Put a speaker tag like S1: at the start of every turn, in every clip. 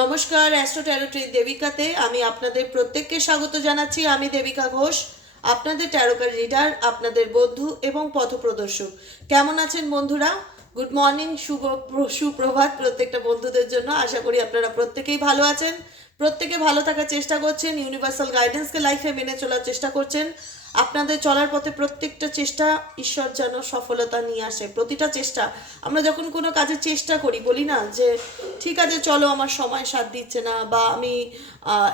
S1: নমস্কার অ্যাস্ট্রো ট্যারোট্রি দেবিকাতে আমি আপনাদের প্রত্যেককে স্বাগত জানাচ্ছি। আমি দেবিকা ঘোষ, আপনাদের ট্যারোকার রিডার আপনাদের বন্ধু এবং পথপ্রদর্শক কেমন আছেন বন্ধুরা? গুড মর্নিং শুভ সুপ্রভাত প্রত্যেকটা বন্ধুদের জন্য। আশা করি আপনারা প্রত্যেকেই ভালো আছেন। প্রত্যেকে ভালো থাকার চেষ্টা করছেন। ইউনিভার্সাল গাইডেন্সকে লাইফে মেনে চলার চেষ্টা করছেন। আপনাদের চলার পথে প্রত্যেকটা চেষ্টা ঈশ্বর যেন সফলতা নিয়ে আসে। প্রতিটা চেষ্টা, আমরা যখন কোনো কাজে চেষ্টা করি, বলি না যে, ঠিক আছে, চলো, আমার সময় সাথ দিচ্ছে না, বা আমি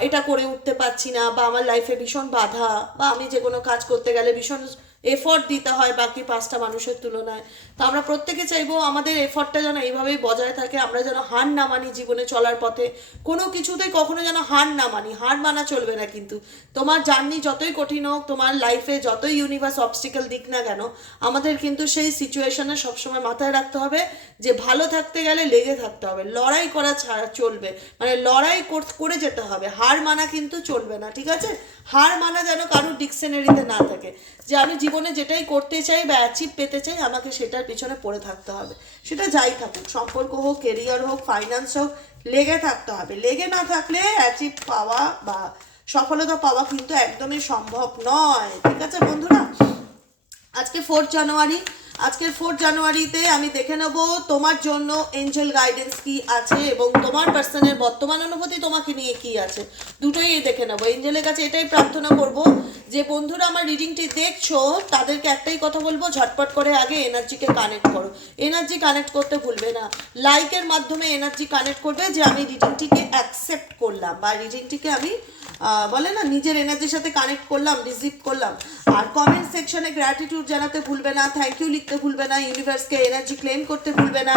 S1: এটা করে উঠতে পারছি না, বা আমার লাইফে ভীষণ বাধা, বা আমি যে কোনো কাজ করতে গেলে ভীষণ এফর্ট দিতে হয় বাকি পাঁচটা মানুষের তুলনায়। তো আমরা প্রত্যেকে চাইব আমাদের এফর্টটা যেন এইভাবেই বজায় থাকে, আমরা যেন হার না মানি জীবনে চলার পথে। কোনো কিছুতেই কখনো যেন হার না মানি, হার মানা চলবে না কিন্তু। তোমার জার্নি যতই কঠিন হোক, তোমার লাইফে যতই ইউনিভার্স অবস্টিক্যাল দিক না কেন, আমাদের কিন্তু সেই সিচুয়েশনে সবসময় মাথায় রাখতে হবে যে ভালো থাকতে গেলে লেগে থাকতে হবে, লড়াই করা ছাড়া চলবে। মানে লড়াই কর- করে যেতে হবে, হার মানা কিন্তু চলবে না, ঠিক আছে? হার মানা যেন কারোর ডিকশনারিতে না থাকে। যে আমি জীবনে যেটাই করতে চাই বা অ্যাচিভ পেতে চাই, আমাকে সেটার পিছনে পড়ে থাকতে হবে। সেটা যাই থাকুক, সম্পর্ক হোক কেরিয়ার হোক ফাইন্যান্স হোক, লেগে থাকতে হবে। লেগে না থাকলে অ্যাচিভ পাওয়া বা সফলতা পাওয়া কিন্তু একদমই সম্ভব নয়। ঠিক আছে বন্ধুরা? আজকে ফোর্থ জানুয়ারি আজকের ফোর্থ জানুয়ারিতে আমি দেখে নেব তোমার জন্য এঞ্জেল গাইডেন্স কি আছে এবং তোমার পার্সনের বর্তমান অনুভূতি তোমাকে নিয়ে কি আছে। দুটোই দেখে নেব। এঞ্জেলের কাছে এটাই প্রার্থনা করব যে, বন্ধুরা, আমার রিডিংটি দেখছ, তাদেরকে একটাই কথা বলব, ঝটপট করে আগে এনার্জিকে কানেক্ট করো। এনার্জি কানেক্ট করতে ভুলবে না। লাইকের মাধ্যমে এনার্জি কানেক্ট করবে যে, আমি রিডিংটিকে অ্যাকসেপ্ট করলাম বা রিডিংটিকে আমি বলে না, নিজের এনার্জির সাথে কানেক্ট করলাম রিসিভ করলাম। আর কমেন্ট সেকশনে গ্র্যাটিটিউড জানাতে ভুলবে না থ্যাংক ইউ লিখতে ভুলবে না ইউনিভার্সকে এনার্জি ক্লেম করতে ভুলবে না।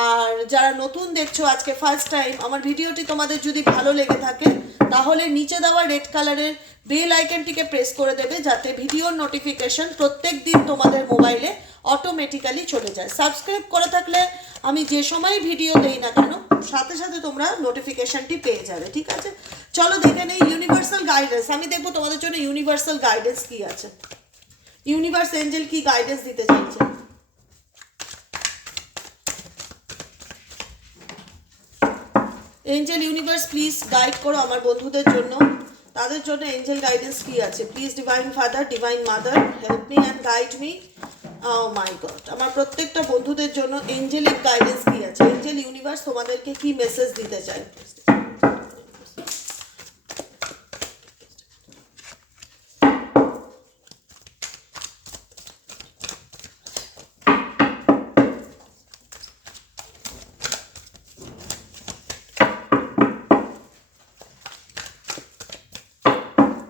S1: আর যারা নতুন দেখছ আজকে ফার্স্ট টাইম আমার ভিডিওটি তোমাদের যদি ভালো লেগে থাকে, তাহলে নিচে দেওয়া রেড কালারের বেল আইকনটিকে প্রেস করে দেবে, যাতে ভিডিওর নোটিফিকেশন প্রত্যেক দিন তোমাদের মোবাইলে অটোমেটিক্যালি চলে যায়। সাবস্ক্রাইব করে থাকলে আমি যে সময় ভিডিও দেই না কেন, সাথে সাথে তোমরা নোটিফিকেশনটি পেয়ে যাবে, ঠিক আছে? চলো দেখে নেই ইউনিভার্সাল গাইডেন্স আমি দেখব তোমাদের জন্য ইউনিভার্সাল গাইডেন্স কি আছে। ইউনিভার্স এঞ্জেল কি গাইডেন্স দিতে চাইছে? এঞ্জেল ইউনিভার্স প্লিজ গাইড করো আমার বন্ধুদের জন্য। তাদের জন্য এঞ্জেল গাইডেন্স কি আছে? Please divine father divine mother help me and guide me oh my God আমার প্রত্যেকটা বন্ধুদের জন্য এঞ্জেলিক গাইডেন্স কি আছে? এঞ্জেল ইউনিভার্স তোমাদেরকে কি মেসেজ দিতে চায়?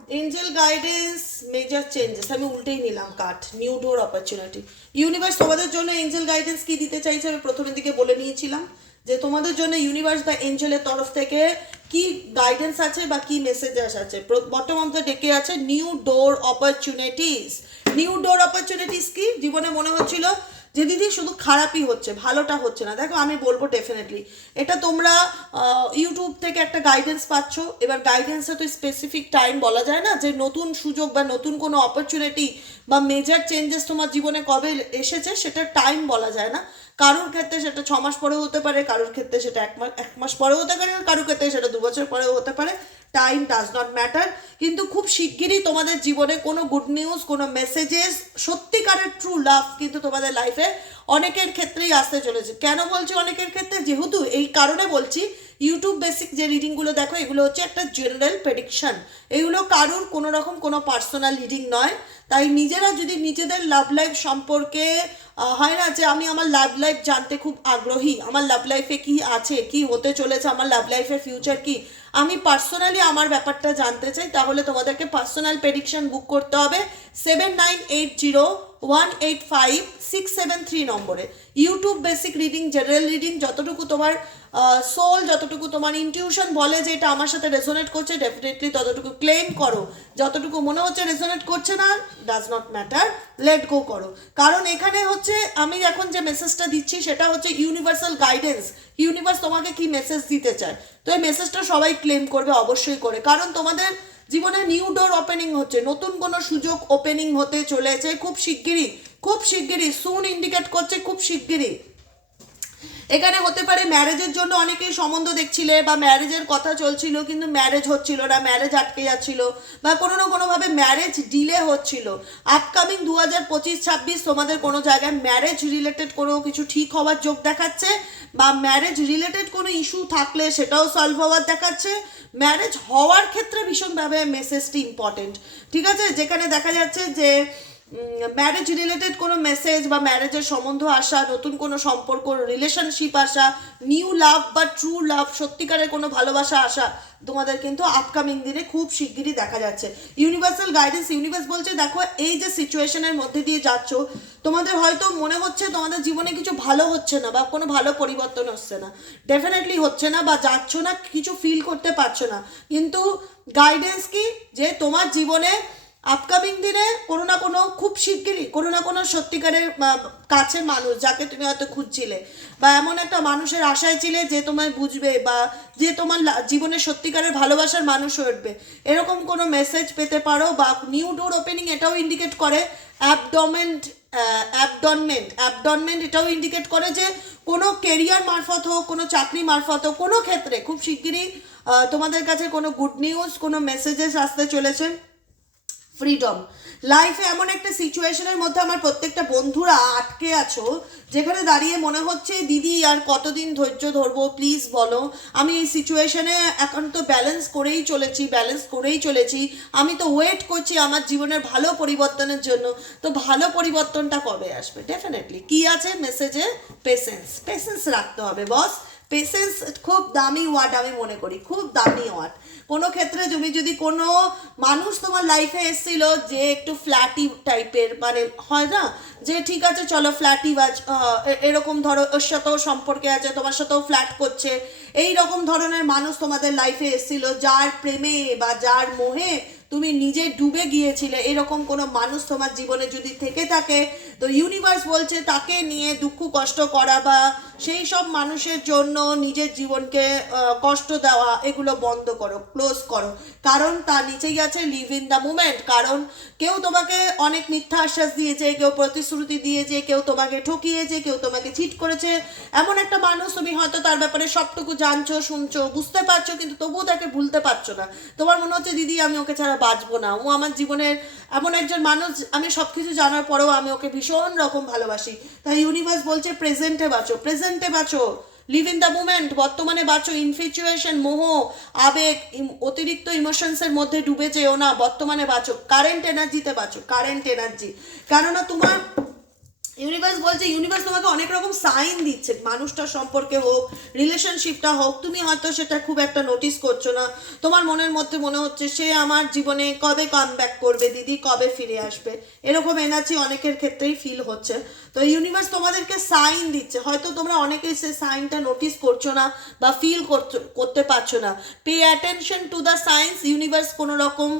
S1: এঞ্জেল গাইডেন্স মেজর চেঞ্জেস আমি উল্টেই নিলাম কাঠ নিউ ডোর অপরচুনিটি ইউনিভার্স তোমাদের জন্য এঞ্জেল গাইডেন্স কি দিতে চাইছে আমি প্রথমের দিকে বলে নিয়েছিলাম যে তোমাদের জন্য ইউনিভার্স বা এঞ্জেলের তরফ থেকে কি গাইডেন্স আছে বা কি মেসেজেস আছে? বটম অফ দ্য ডেকে আছে new door opportunities new door opportunities কি? জীবনে মনে হচ্ছিল যে দিদি শুধু খারাপই হচ্ছে, ভালোটা হচ্ছে না। দেখো, আমি বলব ডেফিনেটলি এটা তোমরা ইউটিউব থেকে একটা গাইডেন্স পাচ্ছ। এবার গাইডেন্সে তো স্পেসিফিক টাইম বলা যায় না যে নতুন সুযোগ বা নতুন কোনো অপরচুনিটি বা মেজার চেঞ্জেস তোমার জীবনে কবে এসেছে সেটা টাইম বলা যায় না। কারোর ক্ষেত্রে সেটা ছ মাস পরেও হতে পারে, কারোর ক্ষেত্রে সেটা এক মাস এক মাস পরেও হতে পারে, কারোর ক্ষেত্রে সেটা দু বছর পরেও হতে পারে। টাইম ডাজ নট ম্যাটার কিন্তু খুব শিগগিরই তোমাদের জীবনে কোনো গুড নিউজ কোনো মেসেজেস সত্যিকারের ট্রু লাভ কিন্তু তোমাদের লাইফে অনেকের ক্ষেত্রেই আসতে চলেছে। কেন বলছি অনেকের ক্ষেত্রে? যেহেতু এই কারণে বলছি ইউটিউব বেসিক যে রিডিংগুলো দেখো, এগুলো হচ্ছে একটা জেনারেল প্রেডিকশন এগুলো কারুর কোনো রকম কোনো পার্সোনাল রিডিং নয়। তাই নিজেরা যদি নিজেদের লাভ লাইফ সম্পর্কে হয় না যে আমি আমার লাভ লাইফ জানতে খুব আগ্রহী, আমার লাভ লাইফে কি আছে, কি হতে চলেছে, আমার লাভ লাইফের ফিউচার কি? আমি পার্সোনালি আমার ব্যাপারটা জানতে চাই, তাহলে তোমাদেরকে পার্সোনাল প্রেডিকশন বুক করতে হবে। Seven nine eight zero one eight five six seven three নম্বরে। YouTube basic reading general reading যতটুকু তোমার সোল যতটুকু তোমার ইনটিউশন বলে যে এটা আমার সাথে রেজোনেট করছে ডেফিনেটলি ততটুকু ক্লেম করো। যতটুকু মনে হচ্ছে রেজোনেট করছে না does not matter let go করো। কারণ এখানে হচ্ছে, আমি এখন যে মেসেজটা দিচ্ছি, সেটা হচ্ছে ইউনিভার্সাল গাইডেন্স ইউনিভার্স তোমাকে কি মেসেজ দিতে চায়? তো এই মেসেজটা সবাই ক্লেম করবে অবশ্যই করে। কারণ তোমাদের জীবনে নিউ ডোর ওপেনিং হচ্ছে, নতুন কোনো সুযোগ ওপেনিং হতে চলেছে, খুব শিগগিরই খুব শিগগিরই সুন ইন্ডিকেট করছে খুব শিগগিরই। এখানে হতে পারে ম্যারেজের জন্য অনেকেই সম্বন্ধ দেখছিলে বা ম্যারেজের কথা চলছিল, কিন্তু ম্যারেজ হচ্ছিল না ম্যারেজ আটকে যাচ্ছিল বা কোনো না কোনোভাবে ম্যারেজ ডিলে হচ্ছিল। আপকামিং দু হাজার পঁচিশ ছাব্বিশ তোমাদের কোনো জায়গায় ম্যারেজ রিলেটেড কোনো কিছু ঠিক হওয়ার যোগ দেখাচ্ছে বা ম্যারেজ রিলেটেড কোনো ইস্যু থাকলে সেটাও সলভ হওয়ার দেখাচ্ছে। ম্যারেজ হওয়ার ক্ষেত্রে ভীষণভাবে মেসেজটি ইম্পর্টেন্ট ঠিক আছে? যেখানে দেখা যাচ্ছে যে ম্যারেজ রিলেটেড কোনো মেসেজ বা ম্যারেজের সম্বন্ধ আসা, নতুন কোনো সম্পর্ক রিলেশনশিপ আসা নিউ লাভ বা ট্রু লাভ সত্যিকারের কোনো ভালোবাসা আসা, তোমাদের কিন্তু আপকামিং দিনে খুব শিগগিরই দেখা যাচ্ছে। ইউনিভার্সাল গাইডেন্স ইউনিভার্স বলছে, দেখো, এই যে সিচুয়েশনের মধ্যে দিয়ে যাচ্ছ, তোমাদের হয়তো মনে হচ্ছে তোমাদের জীবনে কিছু ভালো হচ্ছে না বা কোনো ভালো পরিবর্তন হচ্ছে না। ডেফিনেটলি হচ্ছে না বা যাচ্ছ না, কিছু ফিল করতে পারছ না। কিন্তু গাইডেন্স কি? যে তোমার জীবনে আপকামিং দিনে কোনো না কোনো, খুব শিগগিরই কোনো না কোনো সত্যিকারের কাছের মানুষ যাকে তুমি হয়তো খুঁজছিলে বা এমন একটা মানুষের আশায় ছিলে যে তোমায় বুঝবে বা যে তোমার জীবনে সত্যিকারের ভালোবাসার মানুষ হয়ে উঠবে। এরকম কোনো মেসেজ পেতে পারো বা নিউ ডোর ওপেনিং এটাও ইন্ডিকেট করে অ্যাবডমেন্ট অ্যাবডনমেন্ট অ্যাবডনমেন্ট এটাও ইন্ডিকেট করে যে কোনো কেরিয়ার মারফত হোক, কোনো চাকরি মারফত হোক, কোনো ক্ষেত্রে খুব শিগগিরই তোমাদের কাছে কোনো গুড নিউজ কোনো মেসেজেস আসতে চলেছে। ফ্রিডম লাইফে এমন একটা সিচুয়েশনের মধ্যে আমার প্রত্যেকটা বন্ধুরা আটকে আছো, যেখানে দাঁড়িয়ে মনে হচ্ছে, দিদি, আর কতদিন ধৈর্য ধরবো? প্লিজ বলো। আমি এই সিচুয়েশনে এখন তো ব্যালেন্স করেই চলেছি ব্যালেন্স করেই চলেছি। আমি তো ওয়েট করছি আমার জীবনের ভালো পরিবর্তনের জন্য। তো ভালো পরিবর্তনটা কবে আসবে? ডেফিনেটলি কি আছে? মেসেজে পেশেন্স পেশেন্স রাখতে হবে বস পেশেন্স খুব দামি ওয়ার্ড আমি মনে করি, খুব দামি ওয়ার্ড কোনো ক্ষেত্রে তুমি যদি কোনো মানুষ তোমার লাইফে এসেছিল যে একটু ফ্ল্যাটি টাইপের মানে হয় না? যে ঠিক আছে, চলো ফ্ল্যাটি বাজ এরকম ধরো, ওর সাথেও সম্পর্কে আছে, তোমার সাথেও ফ্ল্যাট করছে। এই রকম ধরনের মানুষ তোমাদের লাইফে এসেছিল, যার প্রেমে বা যার মোহে তুমি নিজে ডুবে গিয়েছিলে। এরকম কোনো মানুষ তোমার জীবনে যদি থেকে থাকে তো ইউনিভার্স বলছে তাকে নিয়ে দুঃখ, কষ্ট করা বা সেই সব মানুষের জন্য নিজের জীবনকে কষ্ট দেওয়া এগুলো বন্ধ করো ক্লোজ করো। কারণ তার নিচেই আছে লিভ ইন দ্য মুমেন্ট কারণ কেউ তোমাকে অনেক মিথ্যা আশ্বাস দিয়েছে, কেউ প্রতিশ্রুতি দিয়েছে, কেউ তোমাকে ঠকিয়েছে, কেউ তোমাকে চিট করেছে। এমন একটা মানুষ তুমি হয়তো তার ব্যাপারে সবটুকু জানছো, শুনছো, বুঝতে পারছ, কিন্তু তবুও তাকে ভুলতে পারছ না। তোমার মনে হচ্ছে, দিদি, আমি ওকে ছাড়া বাঁচবো না। ও আমার জীবনের এমন একজন মানুষ, আমি সব কিছু জানার পরেও আমি ওকে ভীষণ রকম ভালোবাসি। তাই ইউনিভার্স বলছে প্রেজেন্টে বাঁচো প্রেজেন্টে বাঁচো। লিভ ইন দ্য মুমেন্ট বর্তমানে বাঁচো ইনফিচুয়েশন মোহ, আবেগ অতিরিক্ত ইমোশনসের মধ্যে ডুবে যেও না, বর্তমানে বাঁচো কারেন্ট এনার্জিতে বাঁচো কারেন্ট এনার্জি কেননা তোমার ইউনিভার্স বলছে ইউনিভার্স তোমাকে অনেক রকম সাইন দিচ্ছে। মানুষটার সম্পর্কে হোক রিলেশনশিপটা হোক, তুমি হয়তো সেটা খুব একটা নোটিস করছ না। তোমার মনের মধ্যে মনে হচ্ছে, সে আমার জীবনে কবে কাম ব্যাক করবে? দিদি কবে ফিরে আসবে? এরকম এনার্জি অনেকের ক্ষেত্রেই ফিল হচ্ছে। তো ইউনিভার্স তোমাদেরকে সাইন দিচ্ছে। হয়তো তোমরা অনেকেই সে সাইনটা নোটিস করছ না বা ফিল করতে পারছ না। Pay attention to the signs universe কোনো রকম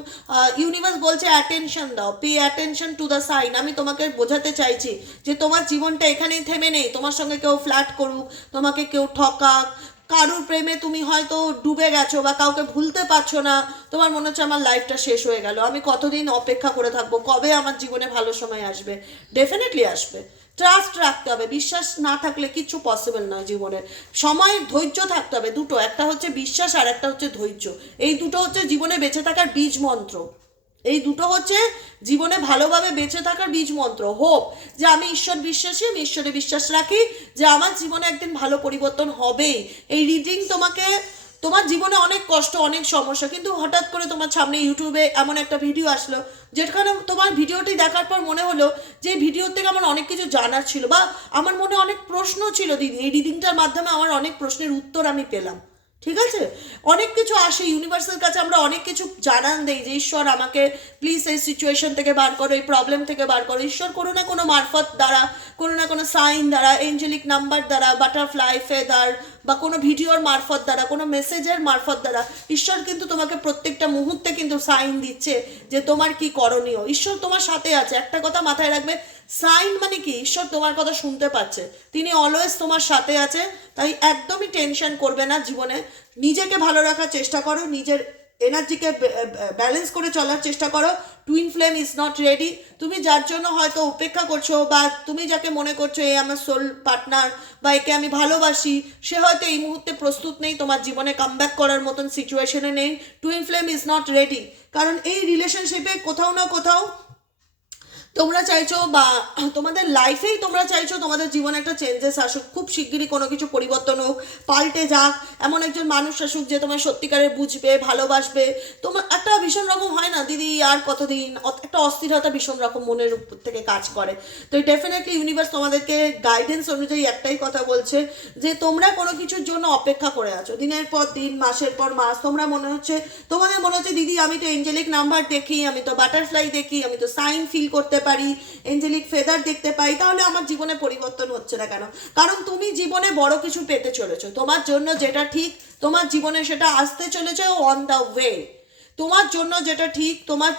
S1: ইউনিভার্স বলছে অ্যাটেনশন দাও। Pay attention to the sign আমি তোমাকে বোঝাতে চাইছি যে তোমার জীবনটা এখানেই থেমে নেই। তোমার সঙ্গে কেউ ফ্ল্যাট করুক, তোমাকে কেউ ঠকাক, কারুর প্রেমে তুমি হয়তো ডুবে গেছো বা কাউকে ভুলতে পারছ না, তোমার মনে হচ্ছে আমার লাইফটা শেষ হয়ে গেল। আমি কতদিন অপেক্ষা করে থাকব? কবে আমার জীবনে ভালো সময় আসবে? ডেফিনেটলি আসবে। ট্রাস্ট রাখতে হবে। বিশ্বাস না থাকলে কিচ্ছু পসিবল নয় জীবনের। সময় ধৈর্য থাকতে হবে দুটো, একটা হচ্ছে বিশ্বাস আর একটা হচ্ছে ধৈর্য। এই দুটো হচ্ছে জীবনে বেঁচে থাকার বীজ মন্ত্র। এই দুটো হচ্ছে জীবনে ভালোভাবে বেঁচে থাকার বীজ মন্ত্র। হোপ যে আমি ঈশ্বর বিশ্বাসী, আমি ঈশ্বরে বিশ্বাস রাখি, যে আমার জীবনে একদিন ভালো পরিবর্তন হবেই। এই রিডিং তোমাকে তোমার জীবনে অনেক কষ্ট, অনেক সমস্যা, কিন্তু হঠাৎ করে তোমার সামনে ইউটিউবে এমন একটা ভিডিও আসলো, যেখানে তোমার ভিডিওটি দেখার পর মনে হলো যে ভিডিওর থেকে আমার অনেক কিছু জানার ছিল বা আমার মনে অনেক প্রশ্ন ছিল দিদি। এই রিডিংটার মাধ্যমে আমার অনেক প্রশ্নের উত্তর আমি পেলাম। ঠিক আছে? অনেক কিছু আসে ইউনিভার্সের কাছে আমরা অনেক কিছু জানান দেই যে, ঈশ্বর আমাকে প্লিজ এই সিচুয়েশন থেকে বার করো, এই প্রবলেম থেকে বার করো। ঈশ্বর কোনো না কোনো মারফত দ্বারা, কোনো না কোনো সাইন দ্বারা এঞ্জেলিক নাম্বার দ্বারা বাটারফ্লাই ফেদার বা কোনো ভিডিওর মারফত দ্বারা, কোনো মেসেজের মারফত দ্বারা, ঈশ্বর কিন্তু তোমাকে প্রত্যেকটা মুহূর্তে কিন্তু সাইন দিচ্ছে যে তোমার কি করণীয়। ঈশ্বর তোমার সাথে আছে। একটা কথা মাথায় রাখবে সাইন মানে কি? ঈশ্বর তোমার কথা শুনতে পাচ্ছে। তিনি অলওয়েজ তোমার সাথে আছে, তাই একদমই টেনশন করবে না জীবনে। নিজেকে ভালো রাখার চেষ্টা করো, নিজের এনার্জিকে ব্যালেন্স করে চলার চেষ্টা করো। Twin flame is not ready তুমি যার জন্য হয়তো উপেক্ষা করছ বা তুমি যাকে মনে করছ এ আমার সোল পার্টনার বা একে আমি ভালোবাসি, সে হয়তো এই মুহূর্তে প্রস্তুত নেই, তোমার জীবনে কামব্যাক করার মতন সিচুয়েশনে নেই। Twin flame is not ready কারণ এই রিলেশনশিপে কোথাও না কোথাও তোমরা চাইছো বা তোমাদের লাইফেই তোমরা চাইছো তোমাদের জীবনে একটা চেঞ্জেস আসুক, খুব শিগগিরই কোনো কিছু পরিবর্তন হোক, পাল্টে যাক। এমন একজন মানুষ আসুক যে তোমার সত্যিকারের বুঝবে, ভালোবাসবে। তোমার একটা ভীষণ রকম হয় না? দিদি, আর কতদিন? একটা অস্থিরতা ভীষণ রকম মনের উপর থেকে কাজ করে। তো ডেফিনেটলি ইউনিভার্স তোমাদেরকে গাইডেন্স অনুযায়ী একটাই কথা বলছে যে, তোমরা কোনো কিছুর জন্য অপেক্ষা করে আছো। দিনের পর দিন, মাসের পর মাস, তোমরা মনে হচ্ছে, তোমাদের মনে হচ্ছে, দিদি, আমি তো এঞ্জেলিক নাম্বার দেখি, আমি তো বাটারফ্লাই দেখি, আমি তো সাইন ফিল করতে পারি এঞ্জেলিক ফেদার দেখতে পাই, তাহলে আমার জীবনে পরিবর্তন হচ্ছে না কেন? কারণ তুমি জীবনে বড় কিছু পেতে চলেছো। তোমার জন্য যেটা ঠিক, তোমার জীবনে সেটা আসতে চলেছে অন দ্য ওয়ে তোমার জন্য যেটা ঠিক, তোমার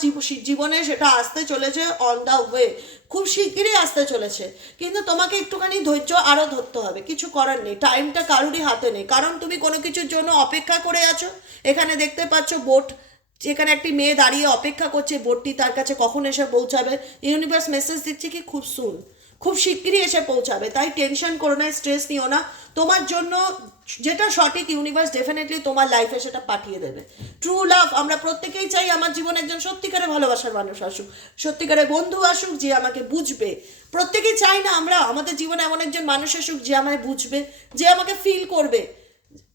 S1: জীবনে সেটা আসতে চলেছে অন দ্য ওয়ে খুব শিগগিরই আসতে চলেছে। কিন্তু তোমাকে একটুখানি ধৈর্য আরও ধরতে হবে। কিছু করার নেই। টাইমটা কারোরই হাতে নেই। কারণ তুমি কোনো কিছুর জন্য অপেক্ষা করে আছো। এখানে দেখতে পাচ্ছ বোট যেখানে একটি মেয়ে দাঁড়িয়ে অপেক্ষা করছে বোটটি, তার কাছে কখন এসে পৌঁছাবে? ইউনিভার্স মেসেজ দিচ্ছে কি খুব সুন খুব শিগগিরই এসে পৌঁছাবে, তাই টেনশন করো না স্ট্রেস নিও না। তোমার জন্য যেটা সঠিক, ইউনিভার্স ডেফিনেটলি তোমার লাইফে সেটা পাঠিয়ে দেবে। ট্রু লাভ আমরা প্রত্যেকেই চাই আমার জীবনে একজন সত্যিকারের ভালোবাসার মানুষ আসুক সত্যিকারের বন্ধু আসুক যে আমাকে বুঝবে। প্রত্যেকেই চাই না আমরা, আমাদের জীবনে এমন একজন মানুষ আসুক যে আমায় বুঝবে, যে আমাকে ফিল করবে।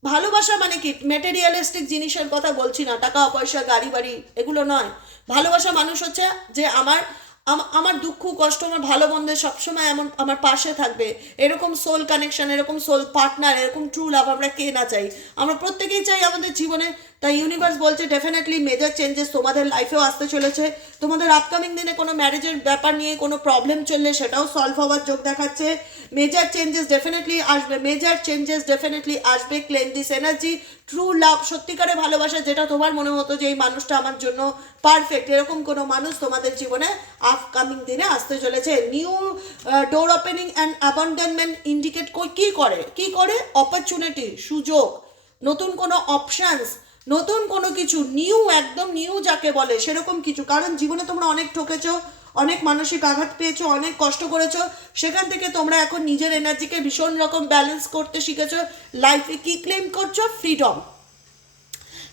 S1: ভালোবাসা মানে কি? ম্যাটেরিয়ালিস্টিক জিনিসের কথা বলছি না, টাকা, পয়সা, গাড়ি, বাড়ি, এগুলো নয়। ভালোবাসা মানুষ হচ্ছে যে আমার আমার দুঃখ, কষ্ট, আমার ভালো বন্ধে সবসময় এমন আমার পাশে থাকবে। এরকম সোল কানেকশন এরকম সোল পার্টনার এরকম ট্রু লাভ আমরা কে না চাই? আমরা প্রত্যেকেই চাই আমাদের জীবনে তাই ইউনিভার্স বলছে ডেফিনেটলি মেজর চেঞ্জেস তোমাদের লাইফেও আসতে চলেছে। তোমাদের আপকামিং দিনে কোনো ম্যারেজের ব্যাপার নিয়ে কোনো প্রবলেম চললে সেটাও সলভ হওয়ার যোগ দেখাচ্ছে। মেজর চেঞ্জেস ডেফিনেটলি আসবে মেজর চেঞ্জেস ডেফিনেটলি আসবে claim this energy true love সত্যিকারে ভালোবাসা যেটা তোমার মনে হতো যে এই মানুষটা আমার জন্য পারফেক্ট এরকম কোনো মানুষ তোমাদের জীবনে আপকামিং দিনে আসতে চলেছে। New door opening and abandonment indicate কী করে? কি করে? অপরচুনিটি সুযোগ, নতুন কোনো অপশানস নতুন কোনো কিছু নিউ একদম নিউ যাকে বলে, সেরকম কিছু। কারণ জীবনে তোমরা অনেক ঠকেছো, অনেক মানসিক আঘাত পেয়েছ, অনেক কষ্ট করেছ। সেখান থেকে তোমরা এখন নিজের এনার্জিকে ভীষণ রকম ব্যালেন্স করতে শিখেছো। লাইফে কি ক্লেম করছ? ফ্রিডম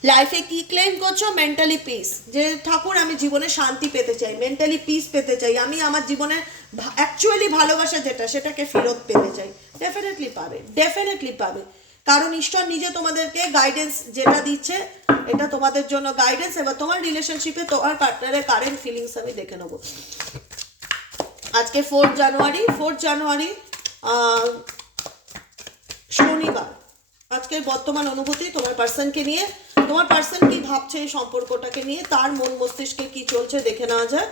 S1: লাইফে কি ক্লেম করছ? মেন্টালি পিস যে ঠাকুর, আমি জীবনে শান্তি পেতে চাই মেন্টালি পিস পেতে চাই। আমি আমার জীবনে অ্যাকচুয়ালি ভালোবাসা যেটা, সেটাকে ফেরত পেতে চাই। ডেফিনেটলি পাবে ডেফিনেটলি পাবে। কারণ ঈশ্বর নিজে তোমাদেরকে গাইডেন্স যেটা দিচ্ছে, এটা তোমাদের জন্য গাইডেন্স এবার তোমার রিলেশনশিপে তোমার পার্টনারের কারেন্ট ফিলিংস আমি দেখে নেব। আজকে ফোর্থ জানুয়ারি ফোর্থ জানুয়ারি শনিবার। আজকের বর্তমান অনুভূতি তোমার পার্সনকে নিয়ে, তোমার পার্সন কি ভাবছে এই সম্পর্কটাকে নিয়ে, তার মন মস্তিষ্কে কি চলছে দেখে নেওয়া যায়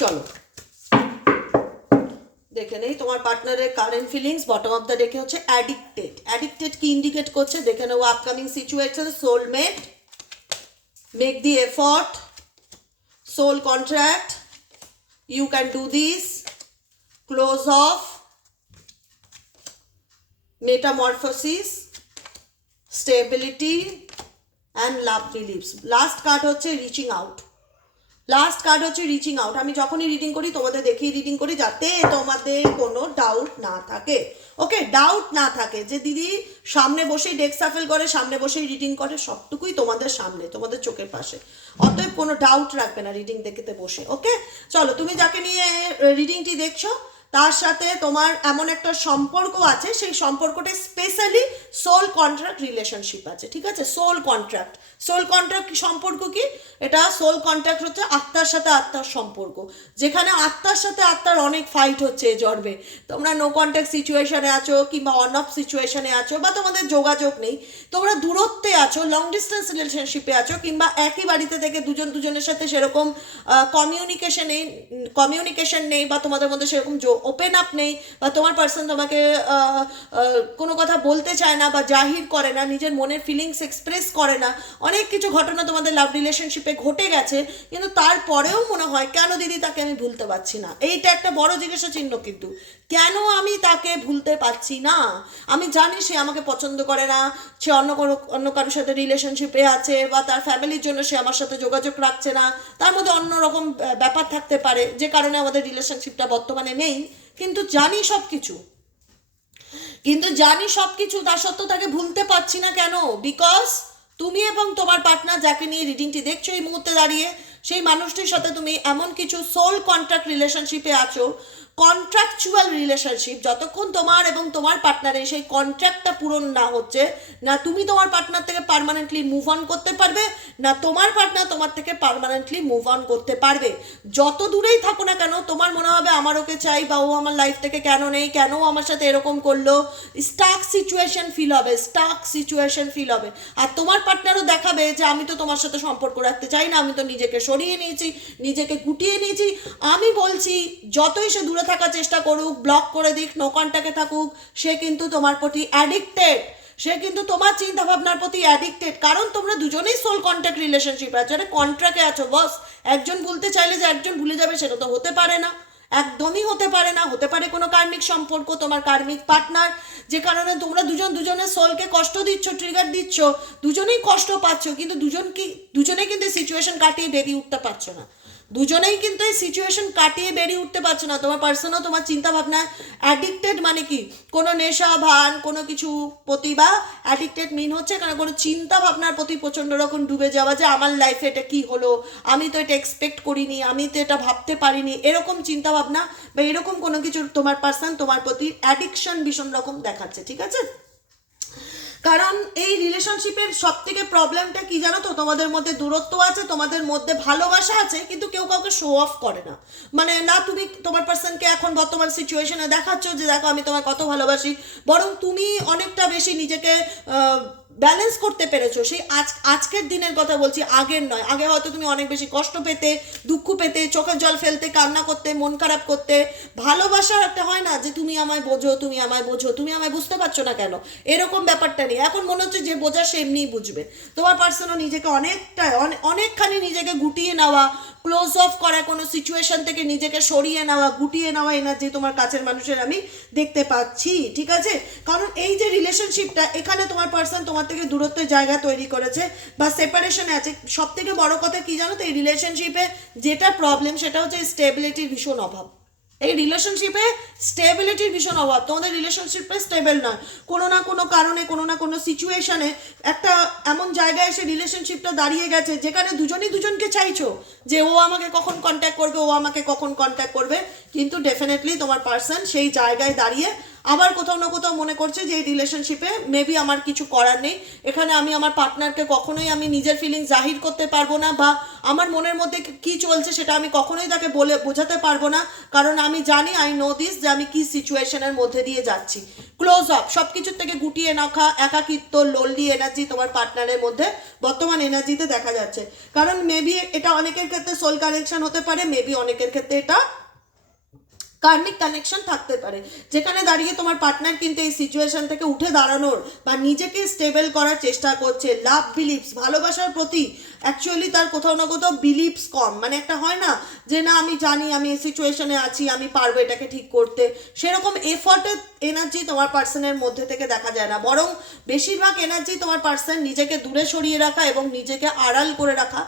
S1: চলো দেখে নেই। তোমার পার্টনারের current feelings bottom of the ডেকে হচ্ছে অ্যাডিক্টেড অ্যাডিক্টেড কি ইন্ডিকেট করছে? দেখে নেব upcoming situation soulmate make the effort soul contract you can do this close of metamorphosis stability and love relieves last card হচ্ছে রিচিং আউট লাস্ট কার্ড হচ্ছে reaching out আমি যখনই রিডিং করি, তোমাদের দেখেই রিডিং করি, যাতে তোমাদের কোনো ডাউট না থাকে। ওকে ডাউট না থাকে। যে দিদি সামনে বসেই ডেক সাফেল করে, সামনে বসেই রিডিং করে, সবটুকুই তোমাদের সামনে, তোমাদের চোখের পাশে। অতএব কোনো ডাউট রাখবে না রিডিং দেখতে বসে। ওকে চলো, তুমি যাকে নিয়ে রিডিংটি দেখছ, তার সাথে তোমার এমন একটা সম্পর্ক আছে, সেই সম্পর্কটা স্পেশালি সোল কন্ট্রাক্ট রিলেশনশিপ আছে। ঠিক আছে? সোল কন্ট্রাক্ট সোল কন্ট্রাক্ট সম্পর্ক কি? এটা সোল কন্ট্রাক্ট হচ্ছে আত্মার সাথে আত্মার সম্পর্ক। যেখানে আত্মার সাথে আত্মার অনেক ফাইট হচ্ছে জন্মে তোমরা নো কন্ট্যাক্ট সিচুয়েশনে আছো কিংবা অন অফ সিচুয়েশনে আছো বা তোমাদের যোগাযোগ নেই, তোমরা দূরত্বে আছো লং ডিস্টেন্স রিলেশনশিপে আছো কিংবা একই বাড়িতে থেকে দুজন দুজনের সাথে সেরকম কমিউনিকেশন নেই কমিউনিকেশন নেই বা তোমাদের মধ্যে সেরকম ওপেন আপ নেই বা তোমার পার্সন তোমাকে কোনো কথা বলতে চায় না বা জাহির করে না, নিজের মনের ফিলিংস এক্সপ্রেস করে না অনেক কিছু ঘটনা তোমাদের লাভ রিলেশনশিপে ঘটে গেছে কিন্তু তারপরেও মনে হয় কেন দিদি তাকে আমি ভুলতে পারছি না? এইটা একটা বড় জিজ্ঞাসা চিহ্ন কিন্তু। কেন আমি তাকে ভুলতে পারছি না? আমি জানি সে আমাকে পছন্দ করে না সে অন্য কোনো অন্য কারোর সাথে রিলেশনশিপে আছে বা তার ফ্যামিলির জন্য সে আমার সাথে যোগাযোগ রাখছে না। তার মধ্যে অন্যরকম আহ, ব্যাপার থাকতে পারে যে কারণে আমাদের রিলেশনশিপটা বর্তমানে নেই। কিন্তু জানি সব কিছু কিন্তু জানি সব কিছু তা সত্ত্বেও তাকে ভুলতে পারছি না কেন? বিকজ তুমি এবং তোমার পার্টনার যাকে নিয়ে রিডিংটি দেখছ এই মুহূর্তে দাঁড়িয়ে, সেই মানুষটির সাথে তুমি এমন কিছু সোল কন্ট্রাক্ট রিলেশনশিপে আছো কন্ট্রাকচুয়াল রিলেশনশিপ যতক্ষণ তোমার এবং তোমার পার্টনারের সেই কন্ট্রাক্টটা পূরণ না হচ্ছে, না তুমি তোমার পার্টনার থেকে পার্মানেন্টলি মুভ অন করতে পারবে, না তোমার পার্টনার তোমার থেকে পার্মানেন্টলি মুভ অন করতে পারবে। যত দূরেই থাকো না কেন, তোমার মনে হবে, আমার ওকে চাই বা ও আমার লাইফ থেকে কেন নেই, কেন আমার সাথে এরকম করল? স্টাক সিচুয়েশন ফিল হবে স্টাক সিচুয়েশন ফিল হবে। আর তোমার পার্টনারও দেখাবে যে, আমি তো তোমার সাথে সম্পর্ক রাখতে চাই না, আমি তো নিজেকে সরিয়ে নিয়েছি, নিজেকে গুটিয়ে নিয়েছি। আমি বলছি, যতই সে দূরে থাকার চেষ্টা করুক ব্লক করে দিক নো কন্ট্যাক্টে থাকুক, সে কিন্তু তোমার প্রতি অ্যাডিক্টেড সে কিন্তু তোমার চিন্তা ভাবনার প্রতি অ্যাডিক্টেড কারণ তোমরা দুজনেই সোল কন্ট্যাক্ট রিলেশনশিপ আছো। আরে কন্ট্রাক্টে আছো, বস। একজন ভুলতে চাইলে যে একজন ভুলে যাবে, সেটা তো হতে পারে না। একদমই হতে পারে না। হতে পারে কোনো কার্মিক সম্পর্ক, তোমার কার্মিক পার্টনার যে কারণে তোমরা দুজন দুজনের সোলকে কষ্ট দিচ্ছ ট্রিগার দিচ্ছ, দুজনেই কষ্ট পাচ্ছ, কিন্তু দুজন কি দুজনেই কিন্তু সিচুয়েশন কাটিয়ে বেরিয়ে উঠতে পারছ না। দুজনেই কিন্তু এই সিচুয়েশন কাটিয়ে বেরিয়ে উঠতে পারছ না। তোমার পার্সনও তোমার চিন্তা ভাবনা অ্যাডিক্টেড মানে কি? কোনো নেশা, ভান, কোনো কিছু প্রতি বা অ্যাডিক্টেড মিন হচ্ছে কারণ কোনো চিন্তা ভাবনার প্রতি প্রচণ্ড রকম ডুবে যাওয়া যে আমার লাইফে এটা কি হলো? আমি তো এটা এক্সপেক্ট করিনি, আমি তো এটা ভাবতে পারিনি। এরকম চিন্তা ভাবনা বা এরকম কোনো কিছু তোমার পার্সন তোমার প্রতি অ্যাডিকশন ভীষণ রকম দেখাচ্ছে, ঠিক আছে? কারণ এই রিলেশনশিপের সব থেকে প্রবলেমটা কি জানো তো? তোমাদের মধ্যে দূরত্ব আছে, তোমাদের মধ্যে ভালোবাসা আছে, কিন্তু কেউ কাউকে শো অফ করে না। মানে না, তুমি তোমার পার্সনকে এখন বর্তমান সিচুয়েশনে দেখাচ্ছ যে, দেখো, আমি তোমার কত ভালোবাসি। বরং তুমি অনেকটা বেশি নিজেকে ব্যালেন্স করতে পেরেছ, সেই আজ, আজকের দিনের কথা বলছি, আগের নয়। আগে হয়তো তুমি অনেক বেশি কষ্ট পেতে, দুঃখ পেতে, চোখের জল ফেলতে, কান্না করতে, মন খারাপ করতে, ভালোবাসার একটা হয় না যে তুমি আমায় বোঝো, তুমি আমায় বোঝো, তুমি আমায় বুঝতে পারছ না কেন? এরকম ব্যাপারটা নেই। এখন মনে হচ্ছে যে বোঝা সে এমনিই বুঝবে। তোমার পার্সনও নিজেকে অনেকটা, অনে- অনেকখানি নিজেকে গুটিয়ে নেওয়া ক্লোজ অফ করা কোনো সিচুয়েশন থেকে নিজেকে সরিয়ে নেওয়া, গুটিয়ে নেওয়া এনার্জি তোমার কাছের মানুষের আমি দেখতে পাচ্ছি, ঠিক আছে? কারণ এই যে রিলেশনশিপটা এখানে তোমার পার্সন তোমার থেকে দূরত্বের জায়গা তৈরি করেছে বা সেপারেশনে আছে। সব থেকে বড় কথা কি জানো তো? এই রিলেশনশিপে যেটা প্রবলেম সেটা হচ্ছে স্টেবিলিটির ভীষণ অভাব। এই রিলেশনশিপে স্টেবিলিটির ভীষণ অভাব। তোমাদের রিলেশনশিপে স্টেবল নয়। কোনো না কোনো কারণে, কোনো না কোনো সিচুয়েশনে একটা এমন জায়গায় এসে রিলেশনশিপটা দাঁড়িয়ে গেছে যেখানে দুজনই দুজনকে চাইছো যে ও আমাকে কখন কন্ট্যাক্ট করবে, ও আমাকে কখন কন্ট্যাক্ট করবে। কিন্তু ডেফিনেটলি তোমার পার্সন সেই জায়গায় দাঁড়িয়ে আবার কোথাও না কোথাও মনে করছে যে এই রিলেশনশিপে মেবি আমার কিছু করার নেই। এখানে আমি আমার পার্টনারকে কখনোই আমি নিজের ফিলিংস জাহির করতে পারব না বা আমার মনের মধ্যে কি চলছে সেটা আমি কখনোই তাকে বলে বোঝাতে পারব না। কারণ আমি জানি আই নো দিস যে আমি কি সিচুয়েশনের মধ্যে দিয়ে যাচ্ছি। ক্লোজ আপ সব কিছুর থেকে গুটিয়ে রাখা, একাকিত্ব লোনলি এনার্জি তোমার পার্টনারের মধ্যে বর্তমান এনার্জিতে দেখা যাচ্ছে। কারণ মেবি এটা অনেকের ক্ষেত্রে সোল কানেকশন হতে পারে মেবি অনেকের ক্ষেত্রে এটা কার্মিক কানেকশন থাকতে পারে। যেখানে দাঁড়িয়ে তোমার পার্টনার কিন্তু এই সিচুয়েশন থেকে উঠে দাঁড়ানোর বা নিজেকে স্টেবল করার চেষ্টা করছে। লাভ বিলিভস ভালোবাসার প্রতি অ্যাকচুয়ালি তার কোথাও না কোথাও বিলিভস কম। মানে একটা হয় না যে, না, আমি জানি, আমি এই সিচুয়েশনে আছি, আমি পারব এটাকে ঠিক করতে। সেরকম এফর্টের এনার্জি তোমার পার্সনের মধ্যে থেকে দেখা যায় না। বরং বেশিরভাগ এনার্জি তোমার পার্সন নিজেকে দূরে সরিয়ে রাখা এবং নিজেকে আড়াল করে রাখা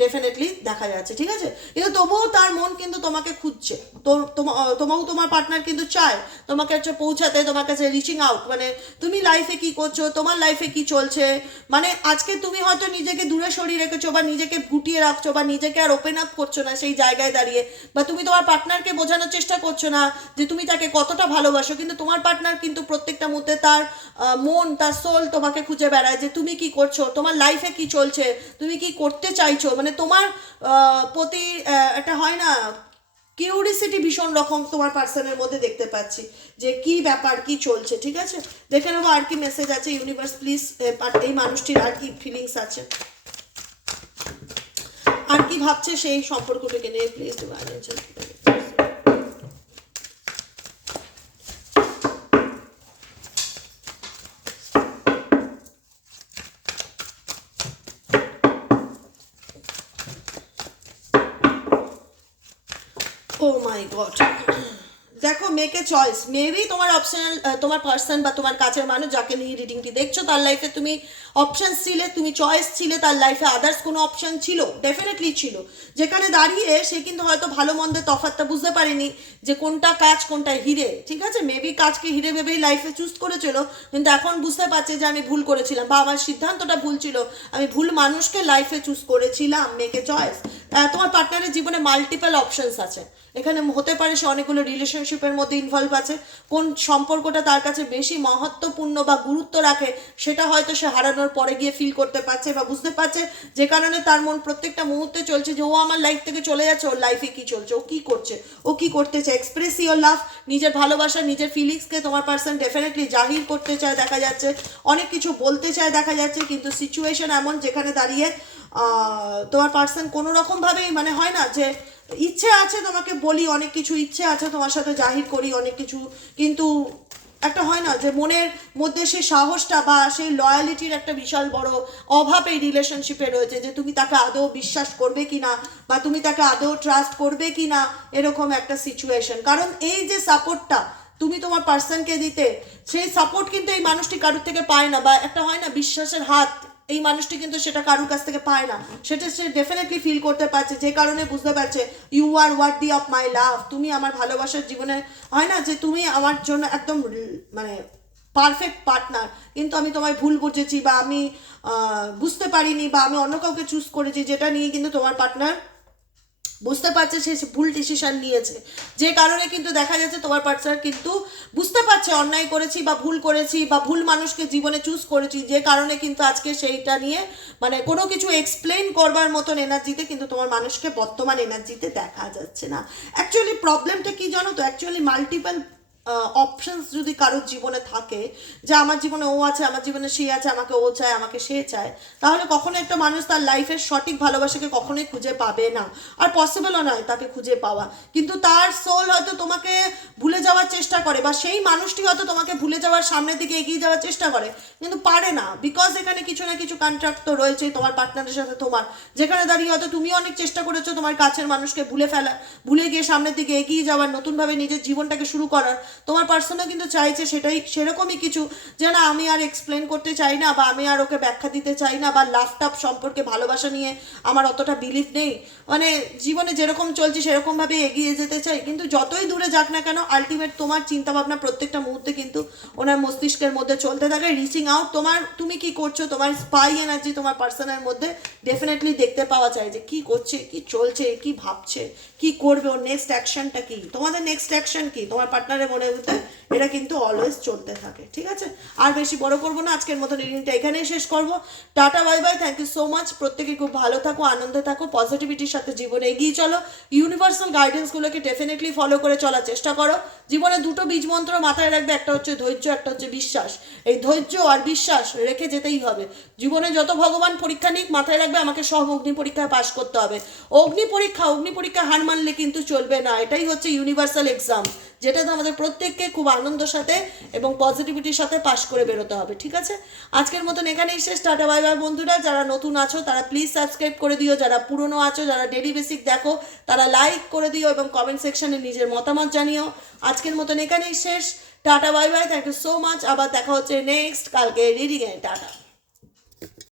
S1: ডেফিনেটলি দেখা যাচ্ছে, ঠিক আছে? কিন্তু তবুও তার মন কিন্তু তোমাকে খুঁজছে। তোমাও তোমার পার্টনার কিন্তু চায় তোমাকে হচ্ছে পৌঁছাতে, তোমার কাছে রিচিং আউট মানে তুমি লাইফে কি করছ, তোমার লাইফে কি চলছে? মানে আজকে তুমি হয়তো নিজেকে দূরে সরিয়ে রেখেছো বা নিজেকে গুটিয়ে রাখছো বা নিজেকে আর ওপেন আপ করছ না সেই জায়গায় দাঁড়িয়ে। বা তুমি তোমার পার্টনারকে বোঝানোর চেষ্টা করছ না যে তুমি তাকে কতটা ভালোবাসো, কিন্তু তোমার পার্টনার কিন্তু প্রত্যেকটা মুহূর্তে তার মন, তার সোল তোমাকে খুঁজে বেড়ায় যে তুমি কি করছ, তোমার লাইফে কি চলছে, তুমি কি করতে চাইছো? মানে তোমার প্রতি একটা হয় না কিউরিসিটি ভীষণ রকম তোমার পার্সনের মধ্যে দেখতে পাচ্ছি, যে কি ব্যাপার, কি চলছে, ঠিক আছে? দেখে নেব আর কি মেসেজ আছে ইউনিভার্স প্লিজ এই মানুষটির আর কি ফিলিংস আছে। আর কি ভাবছে সেই সম্পর্কটাকে নিয়ে প্লিজ ও মাই গড দেখো মেকে চয়েস মেবি তোমার অপশনাল তোমার পার্সন বা তোমার কাছের মানুষ যাকে নিয়ে রিডিংটি দেখছ, তার লাইফে তুমি অপশন ছিলে, তুমি চয়েস ছিলে, তার লাইফে আদার্স কোনো অপশন ছিল? ডেফিনেটলি ছিল। যেখানে দাঁড়িয়ে সে কিন্তু হয়তো ভালো মন্দের তফাৎটা বুঝতে পারেনি যে কোনটা কাজ, কোনটা হিরে। ঠিক আছে? মেবি কাজকে হিরে ভেবেই লাইফে চুজ করেছিল, কিন্তু এখন বুঝতে পারছে যে আমি ভুল করেছিলাম বা আমার সিদ্ধান্তটা ভুল ছিল। আমি ভুল মানুষকে লাইফে চুজ করেছিলাম মেকে চয়েস তোমার পার্টনারের জীবনে মাল্টিপল অপশনস আছে। এখানে হতে পারে সে অনেকগুলো রিলেশনশিপের মধ্যে ইনভলভ আছে, কোন সম্পর্কটা তার কাছে বেশি মহত্বপূর্ণ বা গুরুত্ব রাখে, সেটা হয়তো সে হারানোর পরে গিয়ে ফিল করতে পারছে বা বুঝতে পারছে, যে কারণে তার মন প্রত্যেকটা মুহূর্তে চলছে যে ও আমার লাইফ থেকে চলে যাচ্ছে, ওর লাইফে কি চলছে, ও কি করছে, ও কি করতে চায় এক্সপ্রেস ইওর লাভ নিজের ভালোবাসা, নিজের ফিলিংসকে তোমার পার্সন ডেফিনেটলি জাহির করতে চায় দেখা যাচ্ছে, অনেক কিছু বলতে চায় দেখা যাচ্ছে, কিন্তু সিচুয়েশন এমন যেখানে দাঁড়িয়ে তোমার পার্সন কোনো রকমভাবেই মানে হয় না যে ইচ্ছে আছে তোমাকে বলি, অনেক কিছু ইচ্ছে আছে তোমার সাথে জাহির করি, অনেক কিছু। কিন্তু একটা হয় না যে মনের মধ্যে সেই সাহসটা বা সেই লয়ালিটির একটা বিশাল বড় অভাব এই রিলেশনশিপে রয়েছে যে তুমি তাকে আদৌ বিশ্বাস করবে কি না বা তুমি তাকে আদৌ ট্রাস্ট করবে কি না এরকম একটা সিচুয়েশন কারণ এই যে সাপোর্টটা তুমি তোমার পার্সনকে দিতে, সেই সাপোর্ট কিন্তু এই মানুষটি কারোর থেকে পায় না বা একটা হয় না বিশ্বাসের হাত। এই মানুষটি কিন্তু সেটা কারুর কাছ থেকে পায় না। সেটা সে ডেফিনেটলি ফিল করতে পারছে, যে কারণে বুঝতে পারছে you are worthy of my love তুমি আমার ভালোবাসার জীবনে, হয় না যে তুমি আমার জন্য একদম মানে পারফেক্ট পার্টনার কিন্তু আমি তোমায় ভুল বুঝেছি বা আমি বুঝতে পারিনি বা আমি অন্য কাউকে চুজ করেছি যেটা নিয়ে কিন্তু তোমার পার্টনার বুঝতে পারছে সে ভুল ডিসিশন নিয়েছে। যে কারণে কিন্তু দেখা যাচ্ছে তোমার পার্টনার কিন্তু বুঝতে পারছে, অন্যায় করেছি বা ভুল করেছি বা ভুল মানুষকে জীবনে চুজ করেছি, যে কারণে কিন্তু আজকে সেইটা নিয়ে মানে কোনো কিছু এক্সপ্লেন করবার মতন এনার্জিতে কিন্তু তোমার মানুষকে বর্তমান এনার্জিতে দেখা যাচ্ছে না। অ্যাকচুয়ালি প্রবলেমটা কি জানো তো? অ্যাকচুয়ালি মাল্টিপল অপশনস যদি কারোর জীবনে থাকে, যে আমার জীবনে ও আছে, আমার জীবনে সে আছে, আমাকে ও চায়, আমাকে সে চায়, তাহলে কখনো একটা মানুষ তার লাইফের সঠিক ভালোবাসাকে কখনোই খুঁজে পাবে না। আর পসিবলও নয় তাকে খুঁজে পাওয়া। কিন্তু তার সোল হয়তো তোমাকে ভুলে যাওয়ার চেষ্টা করে, বা সেই মানুষটি হয়তো তোমাকে ভুলে যাওয়ার সামনের দিকে এগিয়ে যাওয়ার চেষ্টা করে, কিন্তু পারে না। বিকজ এখানে কিছু না কিছু কন্ট্রাক্ট তো রয়েছে তোমার পার্টনারের সাথে তোমার। যেখানে দাঁড়িয়ে হয়তো তুমি অনেক চেষ্টা করেছ তোমার কাছের মানুষকে ভুলে ফেলা, ভুলে গিয়ে সামনের দিকে এগিয়ে যাওয়ার, নতুনভাবে নিজের জীবনটাকে শুরু করার। তোমার পার্সনও কিন্তু চাইছে সেটাই, সেরকমই কিছু। যে না, আমি আর এক্সপ্লেন করতে চাই না বা আমি আর ওকে ব্যাখ্যা দিতে চাই না বা লাভ টাপ সম্পর্কে ভালোবাসা নিয়ে আমার অতটা বিলিভ নেই। মানে জীবনে যেরকম চলছে সেরকমভাবে এগিয়ে যেতে চাই। কিন্তু যতই দূরে যাক না কেন আলটিমেট তোমার চিন্তাভাবনা প্রত্যেকটা মুহূর্তে কিন্তু ওনার মস্তিষ্কের মধ্যে চলতে থাকে। রিচিং আউট তোমার, তুমি কি করছ? তোমার স্পাই এনার্জি তোমার পার্সনের মধ্যে ডেফিনেটলি দেখতে পাওয়া যায় যে কি করছে, কি চলছে, কি ভাবছে, কি করবে, ওর নেক্সট অ্যাকশনটা কি? তোমাদের নেক্সট অ্যাকশন কি? তোমার পার্টনারের মনে হতে এটা কিন্তু অলওয়েজ চলতে থাকে, ঠিক আছে? আর বেশি বড় করব না, আজকের মতো রিডিংটা এখানেই শেষ করব। Tata bye bye thank you so much প্রত্যেকে খুব ভালো থাকো, আনন্দে থাকো পজিটিভিটির সাথে জীবনে এগিয়ে চলো। ইউনিভার্সাল গাইডেন্সগুলোকে ডেফিনেটলি ফলো করে চলার চেষ্টা করো। জীবনে দুটো বীজ মন্ত্র মাথায় রাখবে, একটা হচ্ছে ধৈর্য, একটা হচ্ছে বিশ্বাস। এই ধৈর্য আর বিশ্বাস রেখে যেতেই হবে। জীবনে যত ভগবান পরীক্ষা নিক, মাথায় রাখবে আমাকে সব অগ্নি পরীক্ষায় পাশ করতে হবে। অগ্নি পরীক্ষা অগ্নি পরীক্ষা হার মানলে কিন্তু চলবে না, এটাই হচ্ছে ইউনিভার্সাল এক্সাম যেটাতে আমাদের প্রত্যেককে খুব আনন্দের সাথে এবং পজিটিভিটির সাথে পাশ করে বেরোতে হবে, ঠিক আছে? আজকের মতন এখানেই শেষ, টাটা বাই বাই বন্ধুরা। যারা নতুন আছো, তারা প্লিজ সাবস্ক্রাইব করে দিও। যারা পুরনো আছো, যারা ডেলি বেসিক দেখো, তারা লাইক করে দিও এবং কমেন্ট সেকশনে নিজের মতামত জানিও। আজকের মতন এখানেই শেষ। Tata bye bye thank you so much আবার দেখা হচ্ছে নেক্সট কালকে রিডিংয়ে টাটা।